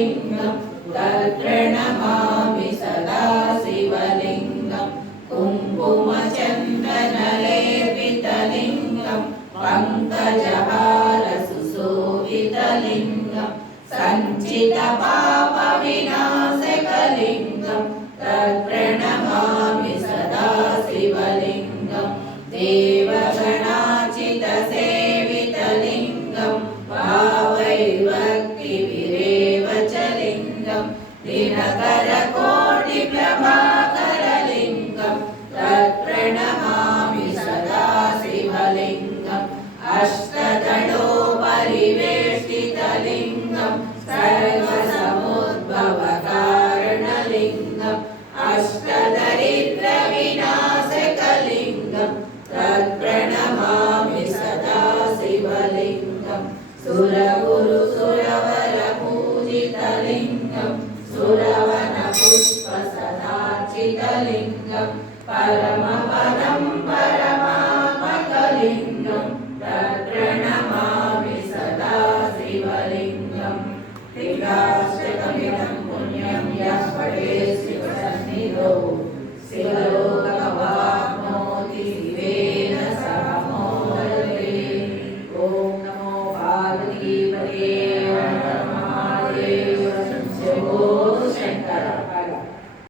शिवलिङ्गं तत्प्रणमामि सदा शिवलिङ्गं कुङ्कुमचन्दनलेपितलिङ्गं पङ्कजहारसुशोभितलिङ्गं सञ्चितपापविनाशकलिङ्गं तत्प्रणमामि सदा शिवलिङ्गं देवगणाचितसेवितलिङ्गं भावैर्भक्तिभिरेव च लिङ्गं दिनकरकोटिप्रभाकरलिङ्गं तत्प्रणमामि सदा शिवलिङ्गम् अष्टदलोपरिवेष्टितलिङ्गं सर्वसमुद्भवकारणलिङ्गम् अष्टदरिद्रविनाशकलिङ्गं तत्प्रणमामि सदा शिवलिङ्गं सुरगुरुसुरवरपूजितलिङ्गं सुरवनपुष्पसदार्चितलिङ्गं परमपदं परमात्मकलिङ्गं तत्प्रणमामि सदा शिवलिङ्गम्